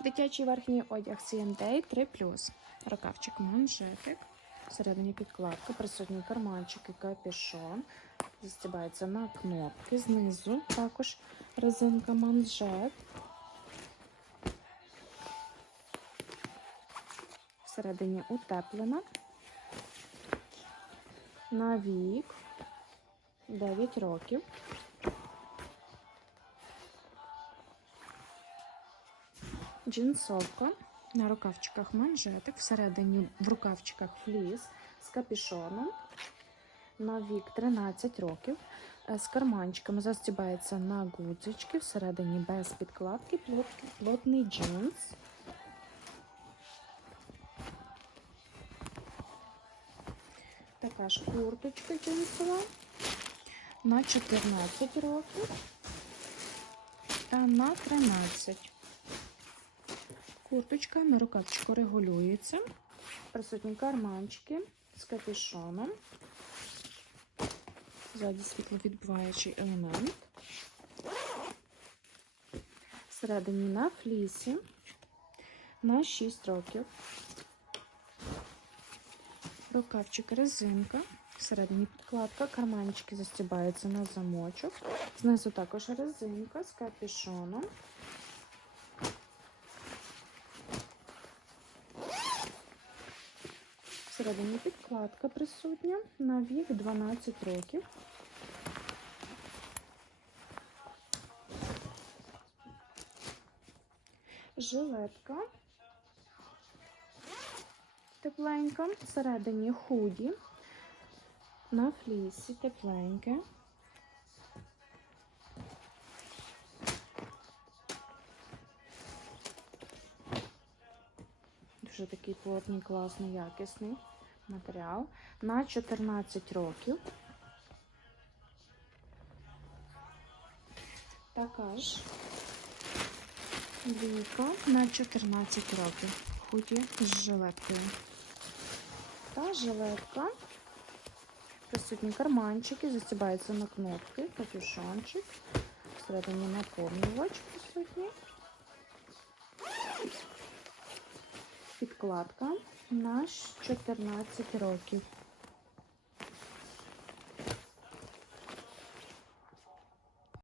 Дитячий верхній одяг CMD 3 Рукавчик манжетик. Всередині підкладка, присутні карманчики, капюшон. Застібається на кнопки. Знизу також резинка манжет. Всередині утеплена. На вік 9 років. Джинсовка. На рукавчиках манжетик, всередині в рукавчиках фліс з капюшоном. На вік 13 років. Е, З карманчиками застібається на гудзички, всередині без підкладки, плотний джинс. Така ж курточка джинсова на 14 років та на 13. Курточка на рукавчику регулюється. Присутні карманчики з капюшоном. Ззаді світловідбиваючий елемент. Всередині на флісі на 6 років. Рукавчик резинка. Всередині підкладка, карманчики застібаються на замочок. Знизу також резинка з капюшоном. Всередині підкладка присутня на вік 12 років. Жилетка. Тепленька. Всередині худі. На флісі тепленьке. Дуже такий плотний, класний, якісний матеріал. На 14 років. Така ж двійка на 14 років. Худі з жилеткою. Та жилетка. Присутні карманчики, застібаються на кнопки, капюшончик. Всередині наповнювач присутній. Підкладка на 14 років.